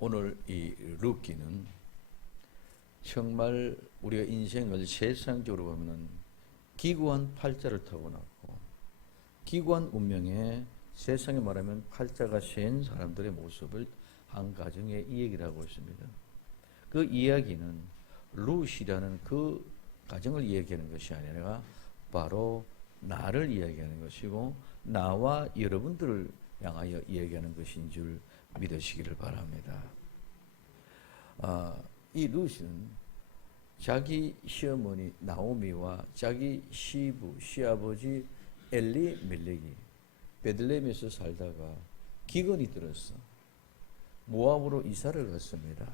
오늘 이 룻기는 정말 우리가 인생을 세상적으로 보면 기구한 팔자를 타고났고 기구한 운명에 세상에 말하면 팔자가 센 사람들의 모습을 한 가정의 이야기를 하고 있습니다. 그 이야기는 룻이라는 그 가정을 이야기하는 것이 아니라 바로 나를 이야기하는 것이고 나와 여러분들을 향하여 이야기하는 것인 줄 믿으시기를 바랍니다. 이 룻은 자기 시어머니 나오미와 자기 시아버지 엘리멜렉이 베들레헴에서 살다가 기근이 들었어. 모압으로 이사를 갔습니다.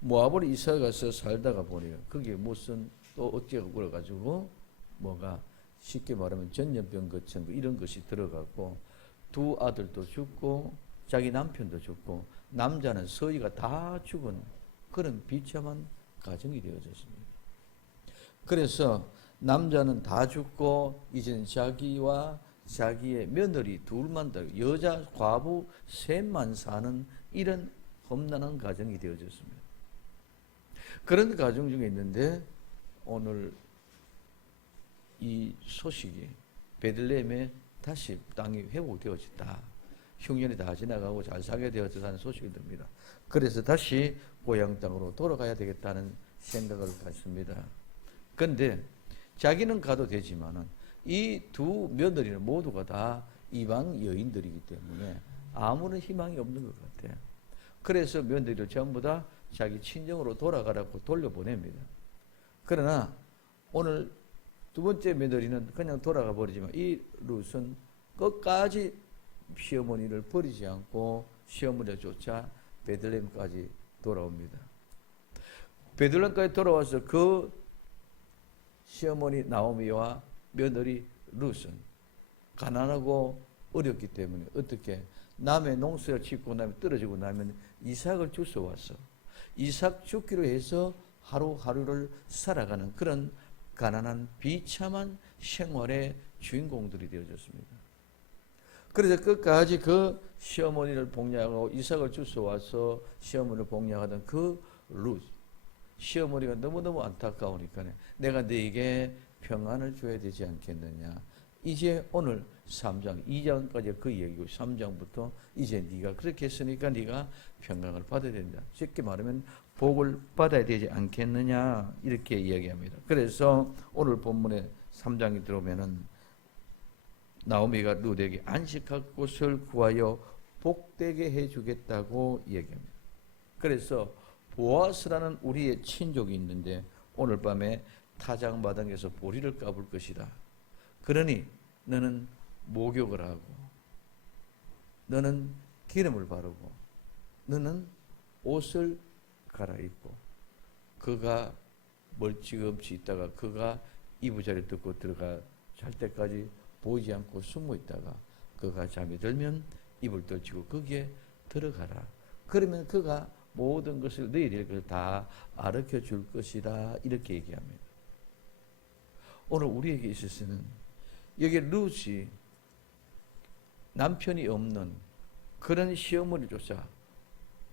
모압으로 이사 가서 살다가 보니 그게 무슨 또 어찌가 그래가지고 뭐가 쉽게 말하면 전염병 같은 거 이런 것이 들어갔고 두 아들도 죽고 자기 남편도 죽고 남자는 서희가 다 죽은 그런 비참한 가정이 되어졌습니다. 그래서 남자는 다 죽고 이제는 자기와 자기의 며느리 둘만 더 여자 과부 셋만 사는 이런 험난한 가정이 되어졌습니다. 그런 가정 중에 있는데 오늘 이 소식이 베들레헴에 다시 땅이 회복되어졌다. 흉년이 다 지나가고 잘 살게 되었다는 소식이 듭니다. 그래서 다시 고향 땅으로 돌아가야 되겠다는 생각을 갖습니다. 그런데 자기는 가도 되지만은 이 두 며느리는 모두가 다 이방 여인들이기 때문에 아무런 희망이 없는 것 같아요. 그래서 며느리를 전부 다 자기 친정으로 돌아가라고 돌려보냅니다. 그러나 오늘 두 번째 며느리는 그냥 돌아가 버리지만 이 룻은 끝까지 시어머니를 버리지 않고 시어머니를 쫓아 베들레헴까지 돌아옵니다. 베들레헴까지 돌아와서 그 시어머니 나오미와 며느리 룻은 가난하고 어렵기 때문에 어떻게 남의 농사를 짓고 나면 떨어지고 나면 이삭을 주워 왔어. 이삭 죽기로 해서 하루하루를 살아가는 그런 가난한 비참한 생활의 주인공들이 되어졌습니다. 그래서 끝까지 그 시어머니를 복양하고 이삭을 주워 와서 시어머니를 복양하던 그 룻 시어머니가 너무너무 안타까우니까 내가 너에게 평안을 줘야 되지 않겠느냐. 이제 오늘 3장, 2장까지 그 얘기고 3장부터 이제 네가 그렇게 했으니까 네가 평강을 받아야 된다. 쉽게 말하면 복을 받아야 되지 않겠느냐 이렇게 이야기합니다. 그래서 오늘 본문에 3장이 들어오면은 나오미가 룻에게 안식할 곳을 구하여 복되게 해주겠다고 얘기합니다. 그래서 보아스라는 우리의 친족이 있는데 오늘 밤에 타작마당에서 보리를 까볼 것이다. 그러니 너는 목욕을 하고 너는 기름을 바르고 너는 옷을 갈아입고 그가 멀찌감치 있다가 그가 이부자리를 뜯고 들어가 잘 때까지 보이지 않고 숨어 있다가 그가 잠이 들면 이불 떨치고 거기에 들어가라. 그러면 그가 모든 것을 너희들 것을 다 가르쳐 줄 것이다. 이렇게 얘기합니다. 오늘 우리에게 있어서는 여기 룻이 남편이 없는 그런 시어머니조차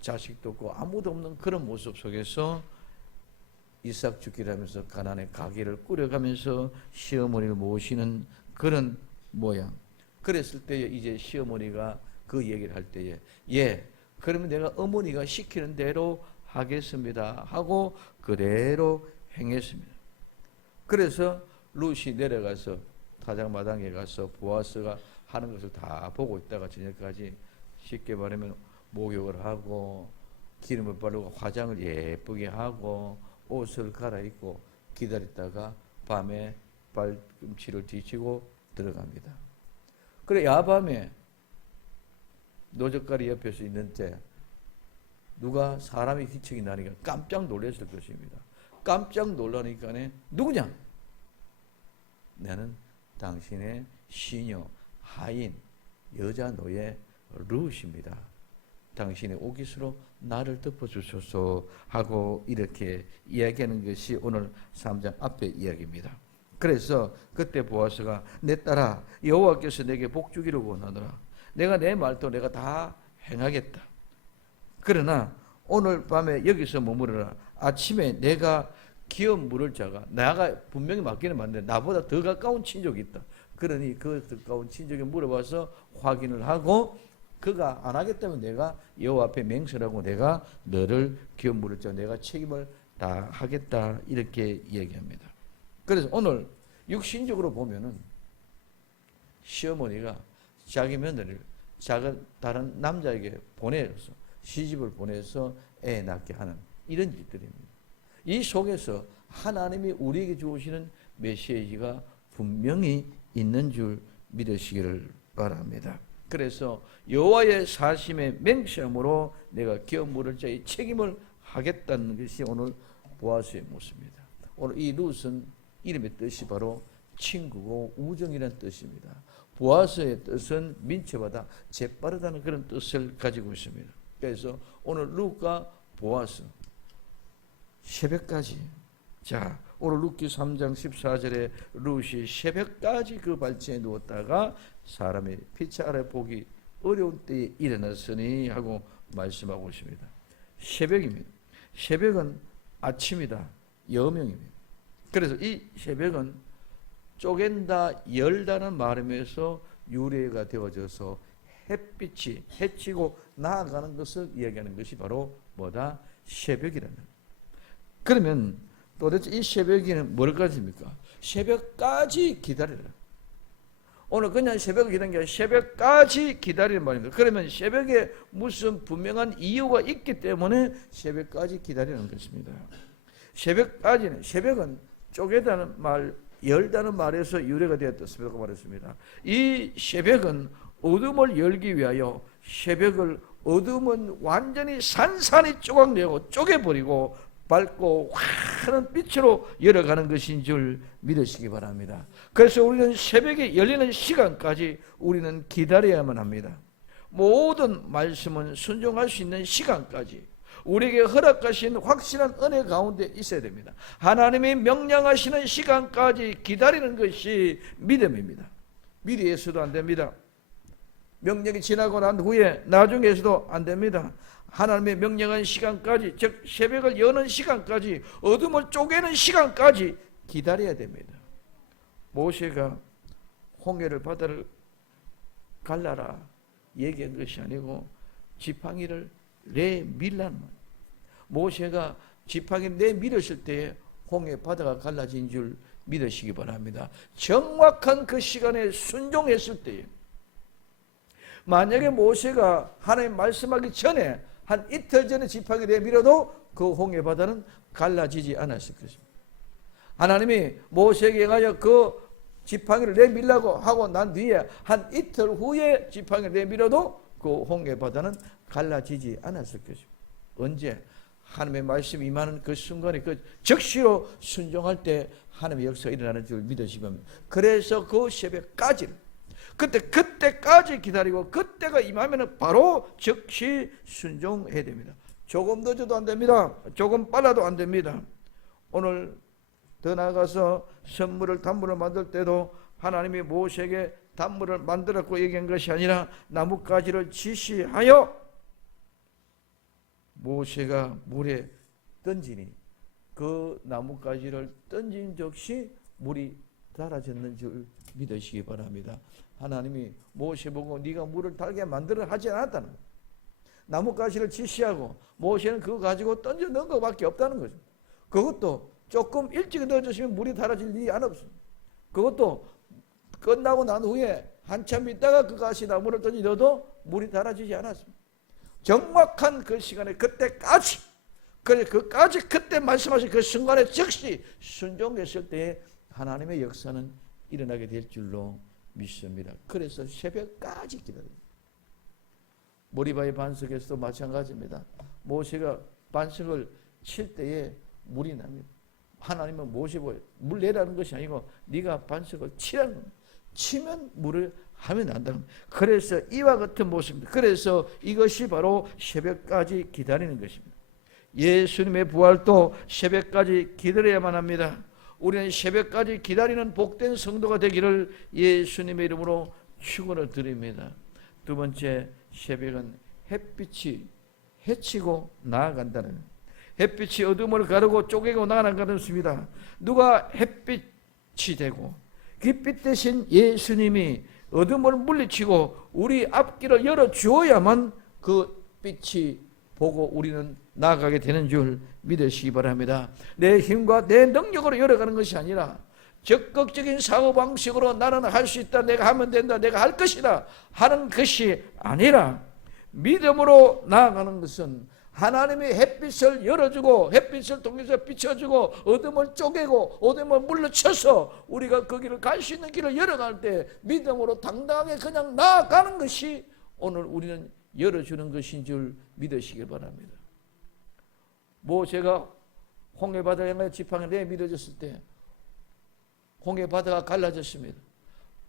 자식도 없고 아무도 없는 그런 모습 속에서 이삭 죽기를 하면서 가난의 가게를 꾸려가면서 시어머니를 모시는 그런 모양. 그랬을 때에 이제 시어머니가 그 얘기를 할 때에 예, 그러면 내가 어머니가 시키는 대로 하겠습니다 하고 그대로 행했습니다. 그래서 룻이 내려가서 타작마당에 가서 보아스가 하는 것을 다 보고 있다가 저녁까지 쉽게 말하면 목욕을 하고 기름을 바르고 화장을 예쁘게 하고 옷을 갈아입고 기다렸다가 밤에 발꿈치를 뒤치고 들어갑니다. 그래 야밤에 노젓가리 옆에서 있는 때 누가 사람이 기척이 나니까 깜짝 놀랐을 것입니다. 깜짝 놀라니까 누구냐? 나는 당신의 시녀 하인 여자 노예 룻입니다. 당신의 옷깃으로 나를 덮어주소서 하고 이렇게 이야기하는 것이 오늘 3장 앞에 이야기입니다. 그래서 그때 보아스가 내 딸아 여호와께서 내게 복 주기를 원하노라. 내가 내 말도 내가 다 행하겠다. 그러나 오늘 밤에 여기서 머무르라. 아침에 내가 기업 물을 자가 나가 분명히 맡기는 맞는데 나보다 더 가까운 친족이 있다. 그러니 그 가까운 친족에 물어봐서 확인을 하고 그가 안 하겠다면 내가 여호와 앞에 맹세하고 내가 너를 기업 물을 자 내가 책임을 다 하겠다 이렇게 얘기합니다. 그래서 오늘 육신적으로 보면은 시어머니가 자기 며느리를 작은 다른 남자에게 보내서 시집을 보내서 애 낳게 하는 이런 일들입니다. 이 속에서 하나님이 우리에게 주시는 메시지가 분명히 있는 줄 믿으시기를 바랍니다. 그래서 여호와의 사심에 맹세함으로 내가 기업 물을 자의 책임을 하겠다는 것이 오늘 보아스의 모습입니다. 오늘 이 룻은 이름의 뜻이 바로 친구고 우정이라는 뜻입니다. 보아스의 뜻은 민첩하다, 재빠르다는 그런 뜻을 가지고 있습니다. 그래서 오늘 룻과 보아스 새벽까지 자 오늘 룻기 3장 14절에 룻이 새벽까지 그 발치에 누웠다가 사람이 빛 아래 보기 어려운 때에 일어났으니 하고 말씀하고 있습니다. 새벽입니다. 새벽은 아침이다. 여명입니다. 그래서 이 새벽은 쪼갠다 열다는 말음에서 유래가 되어져서 햇빛이 해치고 나아가는 것을 이야기하는 것이 바로 뭐다? 새벽이라는. 그러면 도대체 이 새벽에는 뭘 가집니까? 새벽까지 기다리라. 오늘 그냥 새벽을 기다리는 게 아니라 새벽까지 기다리는 말입니다. 그러면 새벽에 무슨 분명한 이유가 있기 때문에 새벽까지 기다리는 것입니다. 새벽까지는 새벽은 쪼개다는 말, 열다는 말에서 유래가 되었다고 말했습니다. 이 새벽은 어둠을 열기 위하여 새벽을 어둠은 완전히 산산이 쪼각내고 쪼개버리고 밝고 환한 빛으로 열어가는 것인 줄 믿으시기 바랍니다. 그래서 우리는 새벽에 열리는 시간까지 우리는 기다려야만 합니다. 모든 말씀은 순종할 수 있는 시간까지 우리에게 허락하신 확실한 은혜 가운데 있어야 됩니다. 하나님이 명령하시는 시간까지 기다리는 것이 믿음입니다. 미리 해서도 안 됩니다. 명령이 지나고 난 후에 나중에서도 안 됩니다. 하나님의 명령한 시간까지, 즉 새벽을 여는 시간까지, 어둠을 쪼개는 시간까지 기다려야 됩니다. 모세가 홍해를 바다를 갈라라 얘기한 것이 아니고 지팡이를 내밀라는 말. 모세가 지팡이를 내밀었을 때에 홍해 바다가 갈라진 줄 믿으시기 바랍니다. 정확한 그 시간에 순종했을 때에 만약에 모세가 하나님 말씀하기 전에 한 이틀 전에 지팡이 내밀어도 그 홍해 바다는 갈라지지 않았을 것입니다. 하나님이 모세에게 행하여 그 지팡이를 내밀라고 하고 난 뒤에 한 이틀 후에 지팡이를 내밀어도 그 홍해 바다는 갈라지지 않았을 것입니다. 언제? 하나님의 말씀이 임하는 그 순간에 그 즉시로 순종할 때 하나님의 역사가 일어나는 줄 믿으시면 그래서 그 새벽까지는 그때까지 기다리고 그때가 임하면 바로 즉시 순종해야 됩니다. 조금 늦어도 안 됩니다. 조금 빨라도 안 됩니다. 오늘 더 나아가서 선물을 단물을 만들 때도 하나님이 모세에게 단물을 만들었고 얘기한 것이 아니라 나뭇가지를 지시하여 모세가 물에 던지니 그 나뭇가지를 던진 즉시 물이 달아졌는 줄 믿으시기 바랍니다. 하나님이 모세 보고 네가 물을 달게 만들어 하지 않았다는 거예요. 나뭇가지를 지시하고 모세는 그거 가지고 던져 넣은 것밖에 없다는 거죠. 그것도 조금 일찍 넣어주시면 물이 달아질 일이 안 없습니다. 그것도 끝나고 난 후에 한참 있다가 그 가시나무를 던져 넣어도 물이 달아지지 않았습니다. 정확한 그 시간에 그때까지 그때 말씀하신 그 순간에 즉시 순종했을 때에 하나님의 역사는 일어나게 될 줄로 믿습니다. 그래서 새벽까지 기다립니다. 모리바의 반석에서도 마찬가지입니다. 모세가 반석을 칠 때에 물이 납니다. 하나님은 모세 보여 물 내라는 것이 아니고 네가 반석을 치라는 겁니다. 치면 물을 하면 안다는 겁니다. 그래서 이와 같은 모습입니다. 그래서 이것이 바로 새벽까지 기다리는 것입니다. 예수님의 부활도 새벽까지 기다려야만 합니다. 우리는 새벽까지 기다리는 복된 성도가 되기를 예수님의 이름으로 축원을 드립니다. 두 번째, 새벽은 해치고 나아간다는 거예요. 햇빛이 어둠을 가르고 쪼개고 나아가는 것입니다. 누가 햇빛이 되고 그 빛 대신 예수님이 어둠을 물리치고 우리 앞길을 열어주어야만 그 빛이 보고 우리는 나아가게 되는 줄 믿으시기 바랍니다. 내 힘과 내 능력으로 열어가는 것이 아니라 적극적인 사고방식으로 나는 할 수 있다, 내가 하면 된다, 내가 할 것이다 하는 것이 아니라 믿음으로 나아가는 것은 하나님이 햇빛을 열어주고 햇빛을 통해서 비춰주고 어둠을 쪼개고 어둠을 물러쳐서 우리가 그 길을 갈 수 있는 길을 열어갈 때 믿음으로 당당하게 그냥 나아가는 것이 오늘 우리는 열어주는 것인 줄 믿으시길 바랍니다. 제가 홍해바다 양의 지팡이를 내밀어졌을 때 홍해바다가 갈라졌습니다.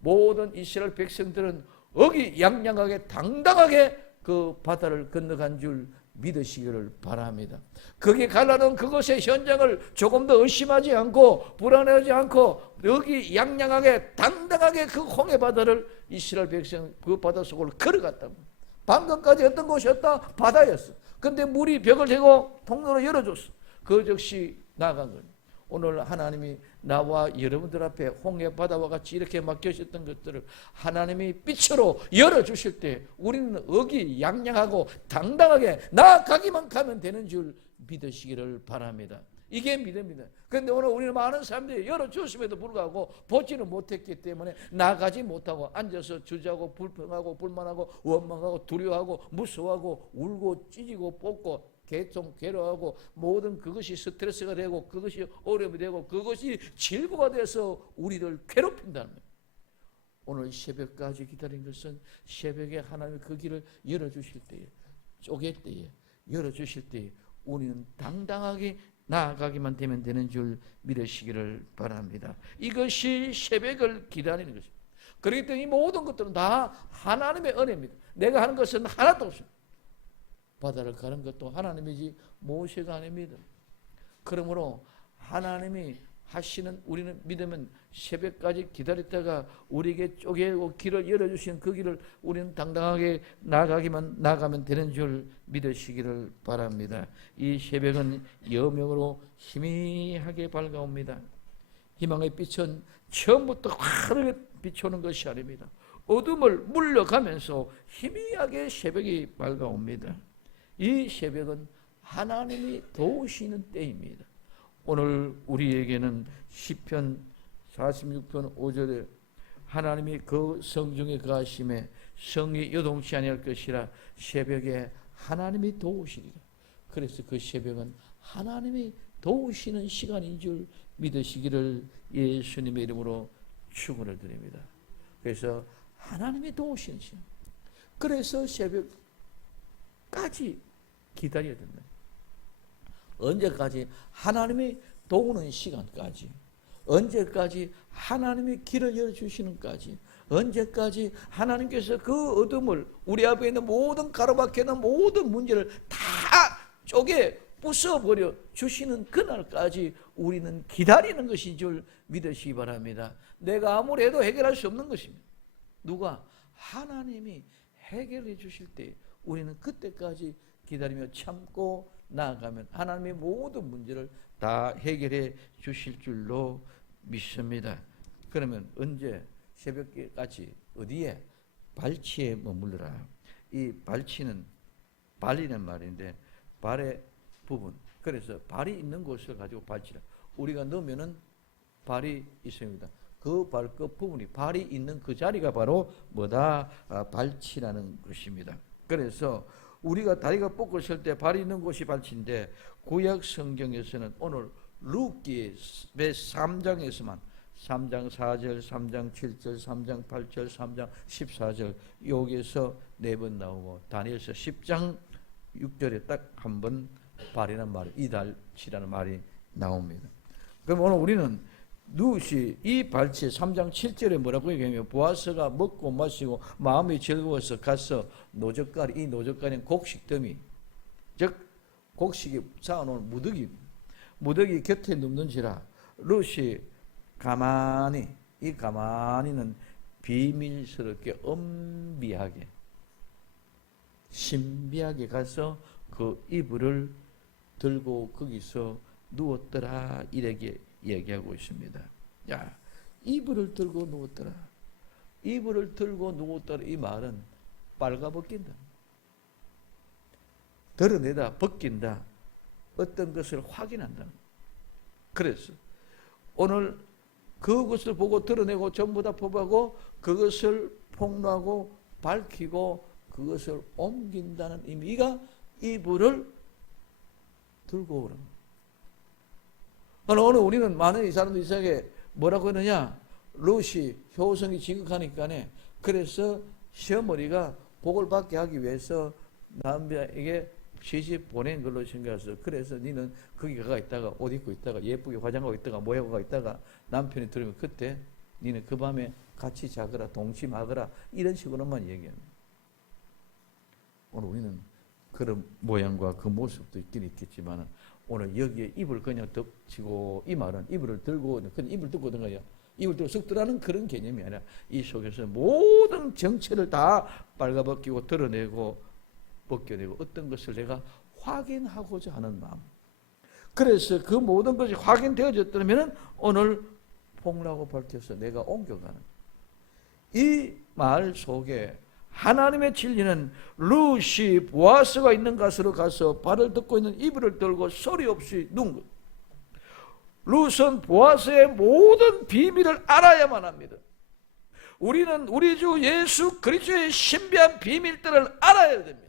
모든 이스라엘 백성들은 의기양양하게 당당하게 그 바다를 건너간 줄 믿으시기를 바랍니다. 거기 갈라놓은 그것의 현장을 조금 더 의심하지 않고 불안해하지 않고 의기양양하게 당당하게 그 홍해바다를 이스라엘 백성 그 바다 속으로 걸어갔다. 방금까지 어떤 곳이었다? 바다였어. 근데 물이 벽을 대고 통로를 열어줬어. 그 즉시 나간 거예요. 오늘 하나님이 나와 여러분들 앞에 홍해바다와 같이 이렇게 맡겨주셨던 것들을 하나님이 빛으로 열어주실 때 우리는 의기양양하고 당당하게 나아가기만 가면 되는 줄 믿으시기를 바랍니다. 이게 믿음입니다. 그런데 오늘 우리는 많은 사람들이 열어주심에도 불구하고 보지는 못했기 때문에 나가지 못하고 앉아서 주저하고 불평하고 불만하고 원망하고 두려워하고 무서워하고 울고 찢고 뽑고 개통, 괴로워하고 모든 그것이 스트레스가 되고 그것이 어려움이 되고 그것이 질고가 돼서 우리를 괴롭힌다는 거예요. 오늘 새벽까지 기다린 것은 새벽에 하나님이 그 길을 열어주실 때에 쪼갤 때에 열어주실 때에 우리는 당당하게 나아가기만 되면 되는 줄 믿으시기를 바랍니다. 이것이 새벽을 기다리는 것입니다. 그렇기 때문에 이 모든 것들은 다 하나님의 은혜입니다. 내가 하는 것은 하나도 없습니다. 바다를 가는 것도 하나님이지 모세가 아닙니다. 그러므로 하나님이 하시는 우리는 믿으면 새벽까지 기다렸다가 우리에게 쪼개고 길을 열어주신 그 길을 우리는 당당하게 나가면 되는 줄 믿으시기를 바랍니다. 이 새벽은 여명으로 희미하게 밝아옵니다. 희망의 빛은 처음부터 화르게 비추는 것이 아닙니다. 어둠을 물러가면서 희미하게 새벽이 밝아옵니다. 이 새벽은 하나님이 도우시는 때입니다. 오늘 우리에게는 시편 46편 5절에 하나님이 그 성중에 거하심에 성이 요동치 아니할 것이라 새벽에 하나님이 도우시리라. 그래서 그 새벽은 하나님이 도우시는 시간인 줄 믿으시기를 예수님의 이름으로 축원을 드립니다. 그래서 하나님이 도우시는 시간. 그래서 새벽까지 기다려야 된다. 언제까지? 하나님이 도우는 시간까지. 언제까지? 하나님이 길을 열어주시는까지. 언제까지? 하나님께서 그 어둠을 우리 앞에 있는 모든 가로막혀 있는 모든 문제를 다 쪼개 부숴버려 주시는 그날까지 우리는 기다리는 것인 줄 믿으시기 바랍니다. 내가 아무리 해도 해결할 수 없는 것입니다. 누가? 하나님이 해결해 주실 때 우리는 그때까지 기다리며 참고 나아가면 하나님의 모든 문제를 다 해결해 주실 줄로 믿습니다. 그러면 언제? 새벽까지 어디에? 발치에 머물러라. 이 발치는 발이란 말인데 발의 부분. 그래서 발이 있는 곳을 가지고 발치라. 우리가 넣으면은 발이 있습니다. 그 발끝 부분이 발이 있는 그 자리가 바로 뭐다? 발치라는 것입니다. 그래서 우리가 다리가 뻗고 설 때 발이 있는 곳이 발치인데 구약 성경에서는 오늘 룻기의 3장에서만 3장 4절, 3장 7절, 3장 8절, 3장 14절 여기에서 4번 나오고 다니엘서 10장 6절에 딱 한 번 발이라는 말이 이달치라는 말이 나옵니다. 그럼 오늘 우리는 룻이 이 발치에 3장 7절에 뭐라고 얘기하면 보아스가 먹고 마시고 마음이 즐거워서 가서 노젓가리, 이 노젓가리는 곡식더미, 즉 곡식이 쌓아놓은 무더기 곁에 눕는지라 룻이 가만히, 이 가만히는 비밀스럽게 엄비하게 신비하게 가서 그 이불을 들고 거기서 누웠더라 이렇게 얘기하고 있습니다. 야, 이불을 들고 누웠더라. 이불을 들고 누웠더라 이 말은 빨가벗긴다. 드러내다 벗긴다. 어떤 것을 확인한다. 그래서 오늘 그것을 보고 드러내고 전부 다 포기하고 그것을 폭로하고 밝히고 그것을 옮긴다는 의미가 이불을 들고 오는 거예요. 오늘 우리는 많은 이 사람들 이상하게 뭐라고 했느냐? 롯이 효성이 지극하니까 그래서 시어머니가 복을 받게 하기 위해서 남편에게 시집 보낸 걸로 생각해서 그래서 니는 거기 가 있다가 옷 입고 있다가 예쁘게 화장하고 있다가 모양하고 있다가 남편이 들으면 그때 니는 그 밤에 같이 자거라 동침하거라 이런 식으로만 얘기합니다. 오늘 우리는 그런 모양과 그 모습도 있긴 있겠지만 오늘 여기에 입을 그냥 덮치고 이 말은 이불을 들고 그냥 입을 덮고 든 거예요. 입을 들고 쑥 들어가는 그런 개념이 아니라 이 속에서 모든 정체를 다 빨가벗기고 드러내고 벗겨내고 어떤 것을 내가 확인하고자 하는 마음. 그래서 그 모든 것이 확인되어졌다면 오늘 폭로하고 밝혀서 내가 옮겨가는 이 말 속에 하나님의 진리는 룻이 보아스가 있는 곳으로 가서 발을 덮고 있는 이불을 들고 소리 없이 누운 것. 룻은 보아스의 모든 비밀을 알아야만 합니다. 우리는 우리 주 예수 그리스도의 신비한 비밀들을 알아야 됩니다.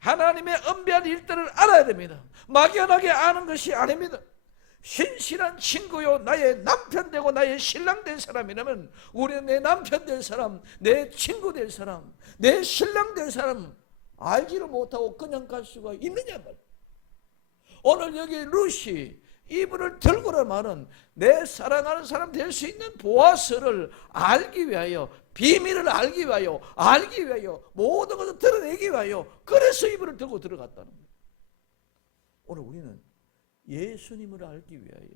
하나님의 은비한 일들을 알아야 됩니다. 막연하게 아는 것이 아닙니다. 신실한 친구요 나의 남편 되고 나의 신랑 된 사람이라면 우리는 내 남편 될 사람, 내 친구 될 사람, 내 신랑 될 사람 알지를 못하고 그냥 갈 수가 있느냐 말이야. 오늘 여기 룻이 이불을 들고라 말은 내 사랑하는 사람 될 수 있는 보아스를 알기 위하여 비밀을 알기 위하여 모든 것을 드러내기 위하여 그래서 이불을 들고 들어갔다는 거예요. 오늘 우리는 예수님을 알기 위하여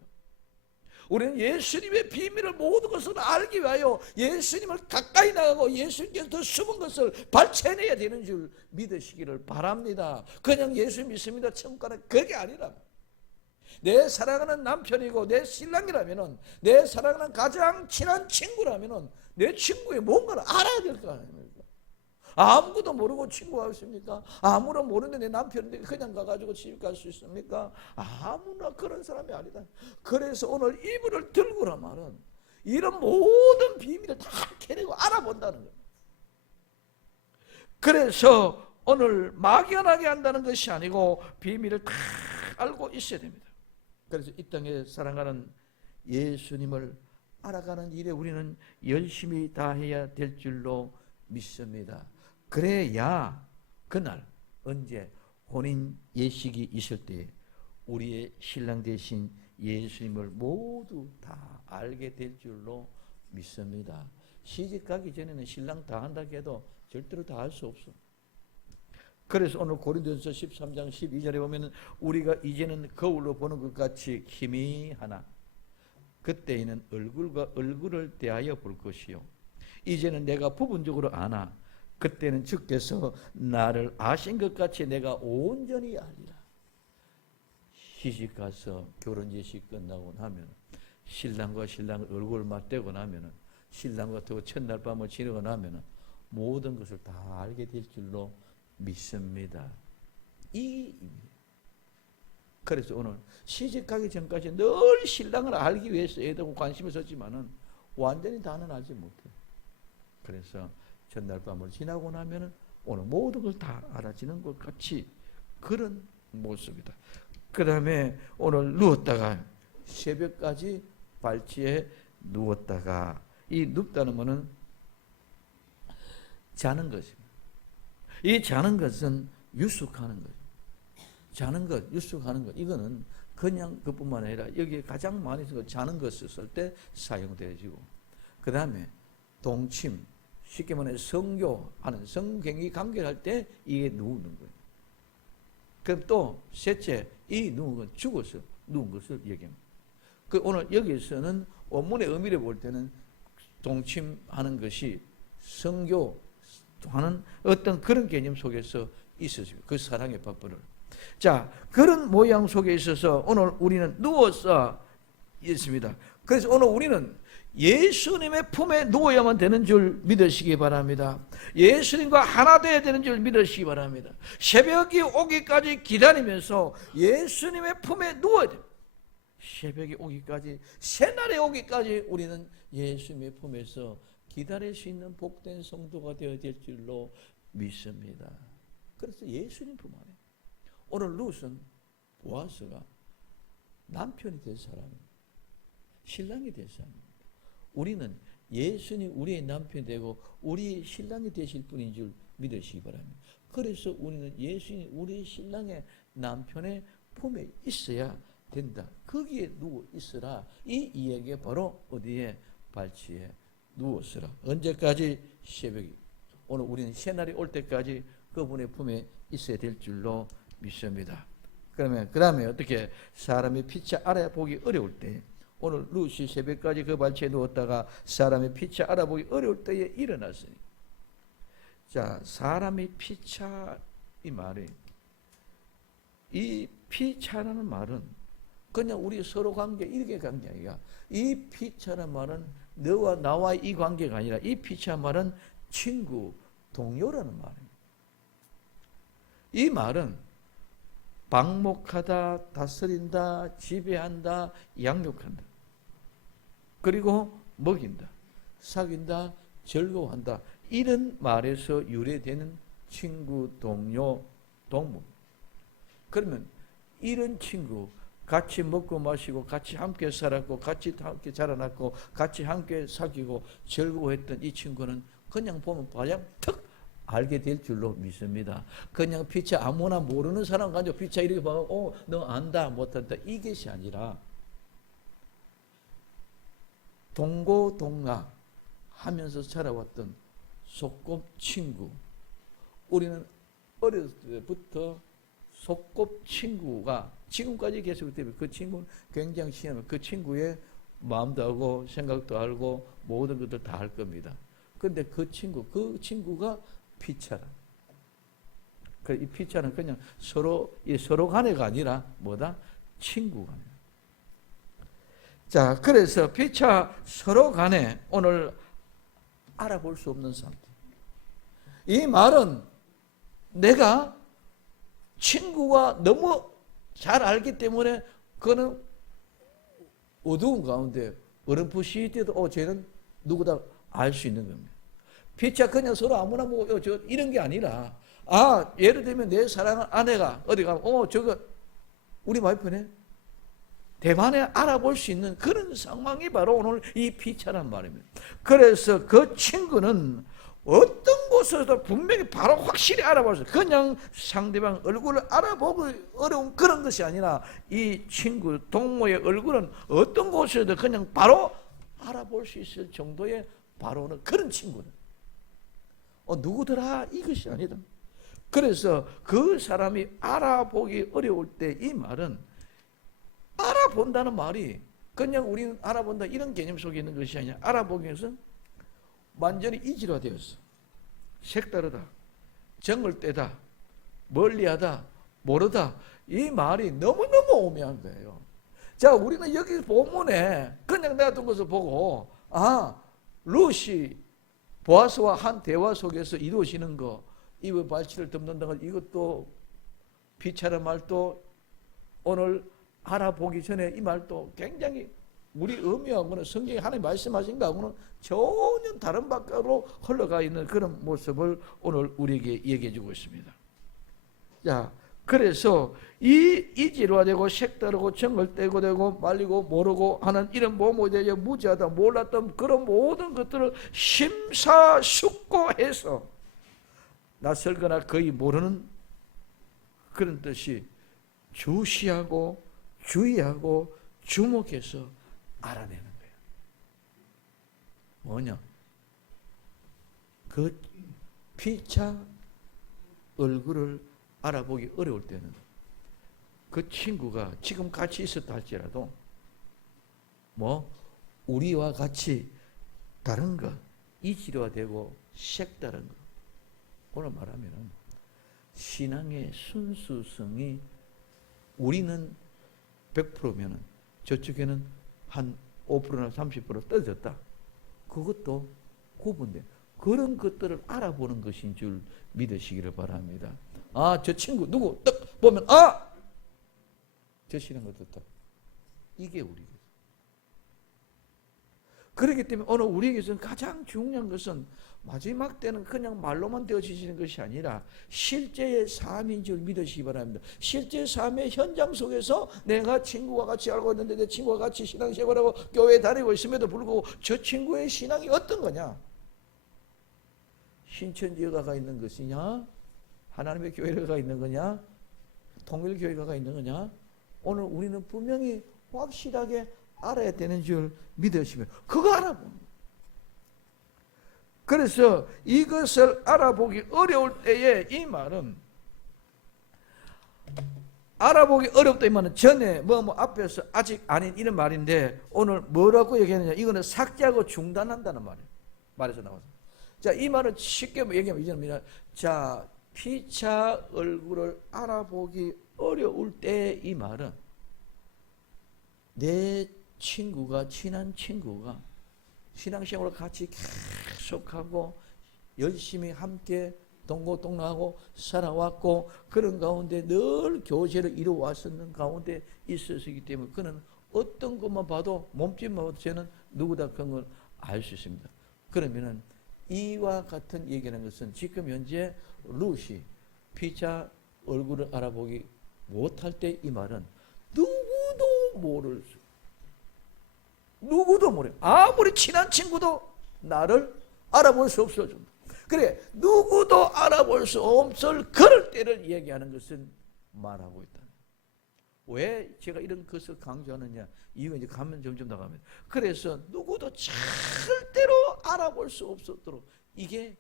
우리는 예수님의 비밀을 모든 것을 알기 위하여 예수님을 가까이 나가고 예수님께서 더 숨은 것을 발견해야 되는 줄 믿으시기를 바랍니다. 그냥 예수 믿습니다 천국 가는 그게 아니라 내 사랑하는 남편이고 내 신랑이라면 내 사랑하는 가장 친한 친구라면 내 친구의 뭔가를 알아야 될 거 아닙니까? 아무것도 모르고 친구가 있습니까? 아무런 모르는데 내 남편인데 그냥 가가지고 집 갈 수 있습니까? 아무나 그런 사람이 아니다. 그래서 오늘 이불을 들고라 말은 이런 모든 비밀을 다 캐내고 알아본다는 거예요. 그래서 오늘 막연하게 한다는 것이 아니고 비밀을 다 알고 있어야 됩니다. 그래서 이 땅에 사랑하는 예수님을 알아가는 일에 우리는 열심히 다해야 될 줄로 믿습니다. 그래야 그날 언제 혼인 예식이 있을 때 우리의 신랑 되신 예수님을 모두 다 알게 될 줄로 믿습니다. 시집 가기 전에는 신랑 다 한다고 해도 절대로 다 할 수 없어. 그래서 오늘 고린도전서 13장 12절에 보면 우리가 이제는 거울로 보는 것 같이 희미하나 그때에는 얼굴과 얼굴을 대하여 볼 것이요 이제는 내가 부분적으로 아나 그때는 주께서 나를 아신 것 같이 내가 온전히 알리라. 시집가서 결혼 예식 끝나고 나면 신랑과 신랑 얼굴을 맞대고 나면 신랑과 또 첫날 밤을 지내고 나면 모든 것을 다 알게 될 줄로 믿습니다. 그래서 오늘 시집가기 전까지 늘 신랑을 알기 위해서 애들고 관심을 썼지만은 완전히 다는 알지 못해. 그래서 전날 밤을 지나고 나면은 오늘 모든 걸 다 알아지는 것 같이 그런 모습이다. 그 다음에 오늘 누웠다가 새벽까지 발치에 누웠다가 이 눕다는 것은 자는 것입니다. 이 자는 것은 유숙하는 것. 자는 것, 유숙하는 것. 이거는 그냥 그뿐만 아니라 여기에 가장 많이 쓰고 자는 것을 쓸 때 사용되어지고 그 다음에 동침, 쉽게 말해 성교하는 성경이 관계할 때 이게 누우는 거예요. 그럼 또 셋째, 이 누운 건 죽어서 누운 것을 얘기합니다. 그 오늘 여기서는 원문의 의미를 볼 때는 동침하는 것이 성교하는 어떤 그런 개념 속에서 있었습니다. 그 사랑의 바벌을. 자, 그런 모양 속에 있어서 오늘 우리는 누워서 있습니다. 그래서 오늘 우리는 예수님의 품에 누워야만 되는 줄 믿으시기 바랍니다. 예수님과 하나 되어야 되는 줄 믿으시기 바랍니다. 새벽이 오기까지 기다리면서 예수님의 품에 누워야 됩니다. 새벽이 오기까지, 새날이 오기까지 우리는 예수님의 품에서 기다릴 수 있는 복된 성도가 되어야 될 줄로 믿습니다. 그래서 예수님 품 안에 오늘 룻은 보아스가 남편이 될 사람입니다. 신랑이 될 사람입니다. 우리는 예수님 우리의 남편이 되고 우리의 신랑이 되실 분인 줄 믿으시기 바랍니다. 그래서 우리는 예수님 우리의 신랑의 남편의 품에 있어야 된다. 거기에 누워 있으라. 이 이야기가 바로 어디에? 발치에 누웠으라. 언제까지? 새벽이. 오늘 우리는 새날이 올 때까지 그분의 품에 있어야 될 줄로 믿습니다. 그러면 그 다음에 어떻게? 사람이 피차 알아보기 어려울 때, 오늘 룻이 새벽까지 그 발치에 누웠다가 사람이 피차 알아보기 어려울 때에 일어났으니, 자, 사람이 피차, 이 말이, 이 피차라는 말은 그냥 우리 서로 관계 이렇게 관계 아니라, 이 피차라는 말은 너와 나와 이 관계가 아니라 이 피차 말은 친구, 동료라는 말입니다. 이 말은 방목하다, 다스린다, 지배한다, 양육한다. 그리고 먹인다, 사귄다, 즐거워한다. 이런 말에서 유래되는 친구, 동료, 동무. 그러면 이런 친구, 같이 먹고 마시고 같이 함께 살았고 같이 함께 자라났고 같이 함께 사귀고 즐거워했던 이 친구는 그냥 보면 그냥 턱 알게 될 줄로 믿습니다. 그냥 피차 아무나 모르는 사람 가지고 피차 이렇게 봐고 너 안다 못한다 이것이 아니라 동고동락 하면서 자라왔던 소꿉친구. 우리는 어렸을 때부터 소꿉친구가 지금까지 계속 때문에 그 친구는 굉장히 신하면 그 친구의 마음도 알고 생각도 알고 모든 것들 다 알 겁니다. 그런데 그 친구가 피차라. 이 피차는 그냥 서로 간에가 아니라 뭐다? 친구 간에. 자, 그래서 피차 서로 간에 오늘 알아볼 수 없는 상태. 이 말은 내가 친구가 너무 잘 알기 때문에 그는 어두운 가운데 어렴풋이 때도 쟤는 누구다 알 수 있는 겁니다. 피차 그냥 서로 아무나 뭐 이런 게 아니라 예를 들면 내 사랑하는 아내가 어디 가면 저거 우리 와이프네 대만에 알아볼 수 있는 그런 상황이 바로 오늘 이 피차란 말입니다. 그래서 그 친구는 어떤 곳에서도 분명히 바로 확실히 알아볼 수 있어요. 그냥 상대방 얼굴을 알아보기 어려운 그런 것이 아니라 이 친구 동무의 얼굴은 어떤 곳에서도 그냥 바로 알아볼 수 있을 정도의 바로는 그런 친구는 누구더라 이것이 아니다. 그래서 그 사람이 알아보기 어려울 때 이 말은 알아본다는 말이 그냥 우리는 알아본다 이런 개념 속에 있는 것이 아니라 알아보기 위해서 완전히 이질화되었어. 색다르다, 정을떼다, 멀리하다, 모르다. 이 말이 너무너무 오묘한 거예요. 자, 우리는 여기 본문에 그냥 내가 둔 것을 보고 룻이 보아스와 한 대화 속에서 이루어지는 거, 입의 발치를 덮는다는 것, 이것도 피차라는 말도 오늘 알아보기 전에 이 말도 굉장히 우리 의미하고는 성경에 하나님 말씀하신 거하고는 전혀 다른 밖으로 흘러가 있는 그런 모습을 오늘 우리에게 얘기해 주고 있습니다. 자, 그래서 이 이질화되고 색다르고 정을떼고 되고 말리고 모르고 하는 이런 모모되어 무지하다 몰랐던 그런 모든 것들을 심사숙고해서 낯설거나 거의 모르는 그런 뜻이 주시하고 주의하고 주목해서 알아내는 거예요. 뭐냐? 그 피차 얼굴을 알아보기 어려울 때는 그 친구가 지금 같이 있었다 할지라도 우리와 같이 다른 것, 이질화되고 색다른 것. 오늘 말하면 신앙의 순수성이 우리는 100%면은 저쪽에는 한 5%나 30% 떨어졌다. 그것도 구분돼. 그런 것들을 알아보는 것인 줄 믿으시기를 바랍니다. 아, 저 친구 누구 딱 보면 아! 저 신앙 어떻다. 이게 우리에게. 그렇기 때문에 오늘 우리에게서는 가장 중요한 것은 마지막 때는 그냥 말로만 되어지시는 것이 아니라 실제의 삶인 줄 믿으시기 바랍니다. 실제 삶의 현장 속에서 내가 친구와 같이 알고 있는데 내 친구와 같이 신앙생활하고 교회에 다니고 있음에도 불구하고 저 친구의 신앙이 어떤 거냐? 신천지에 가 있는 것이냐? 하나님의 교회에 가 있는 거냐? 통일교회가 가 있는 거냐? 오늘 우리는 분명히 확실하게 알아야 되는 줄 믿으시면 그거 알아보는 거예요. 그래서 이것을 알아보기 어려울 때에 이 말은 알아보기 어렵다 이 말은 전에 뭐 앞에서 아직 아닌 이런 말인데 오늘 뭐라고 얘기하느냐 이거는 삭제하고 중단한다는 말이에요. 말에서 나와서. 자, 이 말은 쉽게 얘기하면 이제는 자, 피차 얼굴을 알아보기 어려울 때 이 말은 내 친구가 친한 친구가 신앙생활을 같이 계속하고 열심히 함께 동고동락하고 살아왔고 그런 가운데 늘 교제를 이루어왔었는 가운데 있었기 때문에 그는 어떤 것만 봐도 몸짓만 봐도 저는 누구다 그런 걸 알 수 있습니다. 그러면은 이와 같은 얘기하는 것은 지금 현재 루시 피차 얼굴을 알아보기 못할 때 이 말은 누구도 모를 수 누구도 모르요. 아무리 친한 친구도 나를 알아볼 수 없어. 그래, 누구도 알아볼 수 없을 그럴 때를 얘기하는 것은 말하고 있다. 왜 제가 이런 것을 강조하느냐? 이유가 이제 가면 점점 나가면. 그래서 누구도 절대로 알아볼 수 없도록 이게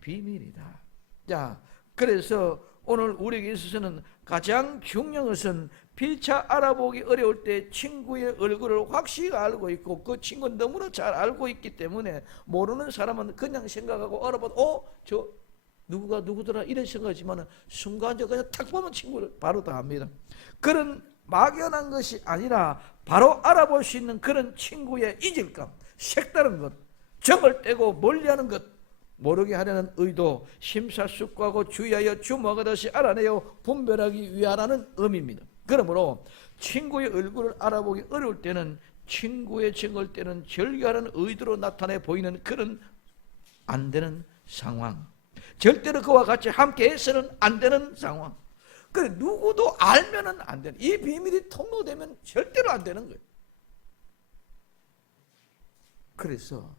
비밀이다. 자, 그래서 오늘 우리에게 있어서는 가장 중요한 것은 피차 알아보기 어려울 때 친구의 얼굴을 확실히 알고 있고 그 친구는 너무나 잘 알고 있기 때문에 모르는 사람은 그냥 생각하고 알아봐도 저 누구가 누구더라 이런 생각하지만 순간적으로 그냥 탁 보면 친구를 바로 다 압니다. 그런 막연한 것이 아니라 바로 알아볼 수 있는 그런 친구의 이질감, 색다른 것, 정을 떼고 멀리하는 것, 모르게 하려는 의도, 심사숙고하고 주의하여 주목하듯이 알아내어 분별하기 위하라는 의미입니다. 그러므로 친구의 얼굴을 알아보기 어려울 때는 친구의 정을 떼는 절개하는 의도로 나타내 보이는 그런 안 되는 상황, 절대로 그와 같이 함께 해서는 안 되는 상황. 그래, 누구도 알면은 안 되는, 이 비밀이 통로되면 절대로 안 되는 거예요. 그래서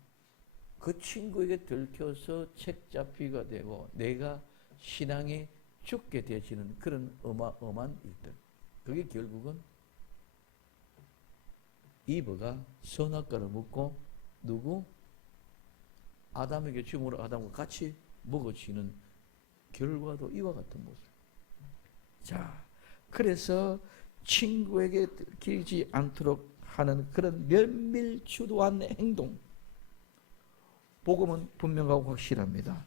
그 친구에게 들켜서 책잡히가 되고 내가 신앙이 죽게 되어지는 그런 어마어마한 일들, 그게 결국은 이브가 선악과를 먹고 누구? 아담에게 주므로 아담과 같이 먹어지는 결과도 이와 같은 모습. 자, 그래서 친구에게 들키지 않도록 하는 그런 면밀주도한 행동, 복음은 분명하고 확실합니다.